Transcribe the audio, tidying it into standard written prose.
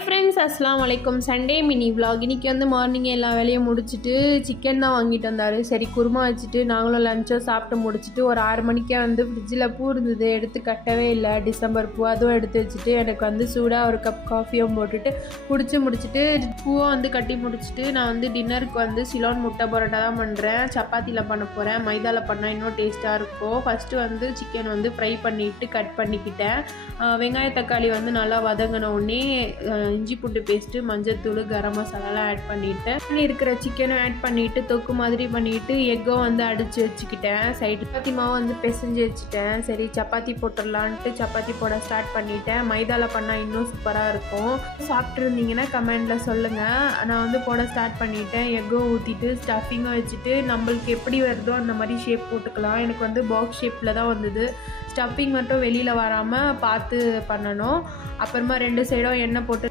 Hi friends, அஸ்ஸலாமு அலைக்கும். Sunday mini vlog. இன்றைக்கி வந்து மார்னிங்கே எல்லா வேலையும் முடிச்சுட்டு சிக்கன் தான் வாங்கிட்டு வந்தார். சரி குருமா வச்சுட்டு நாங்களும் லஞ்சோ சாப்பிட்டு முடிச்சுட்டு ஒரு 6 மணிக்கே வந்து ஃப்ரிட்ஜில் பூ இருந்தது, எடுத்து கட்டவே இல்லை. டிசம்பர் பூ அதுவும் எடுத்து வச்சுட்டு எனக்கு வந்து சூடாக ஒரு கப் காஃபியும் போட்டுட்டு குடிச்சு முடிச்சுட்டு பூவை வந்து கட்டி முடிச்சுட்டு நான் வந்து டின்னருக்கு வந்து சிலோன் முட்டை பரோட்டா தான் பண்ணுறேன். சப்பாத்தியில் பண்ண போகிறேன். மைதாவில் பண்ணால் இன்னும் டேஸ்ட்டாக இருக்கும். ஃபஸ்ட்டு வந்து சிக்கன் வந்து ஃப்ரை பண்ணிவிட்டு கட் பண்ணிக்கிட்டேன். வெங்காய தக்காளி வந்து நல்லா வதங்கின உடனே இஞ்சி பூண்டு பேஸ்ட்டு, மஞ்சத்தூள், கரம் மசாலாலாம் ஆட் பண்ணிவிட்டேன். இருக்கிற சிக்கனும் ஆட் பண்ணிவிட்டு தொக்கு மாதிரி பண்ணிவிட்டு எக்கும் வந்து அடித்து வச்சுக்கிட்டேன். சைடு சப்பாத்தி மாவு வந்து பிசைஞ்சு வச்சுட்டேன். சரி சப்பாத்தி போட்டுடலான்ட்டு சப்பாத்தி போட ஸ்டார்ட் பண்ணிட்டேன். மைதாவில் பண்ணால் இன்னும் சூப்பராக இருக்கும். சாப்பிட்ருந்தீங்கன்னா கமெண்டில் சொல்லுங்கள். நான் வந்து போட ஸ்டார்ட் பண்ணிவிட்டேன். எக்கும் ஊற்றிட்டு ஸ்டஃபிங்கும் வச்சுட்டு நம்மளுக்கு எப்படி வருதோ அந்த மாதிரி ஷேப் போட்டுக்கலாம். எனக்கு வந்து பாக்ஸ் ஷேப்பில் தான் வந்தது. ஸ்டஃபிங் மட்டும் வெளியில் வராமல் பார்த்து பண்ணணும். அப்புறமா 2 சைடும் எண்ணெய் போட்டு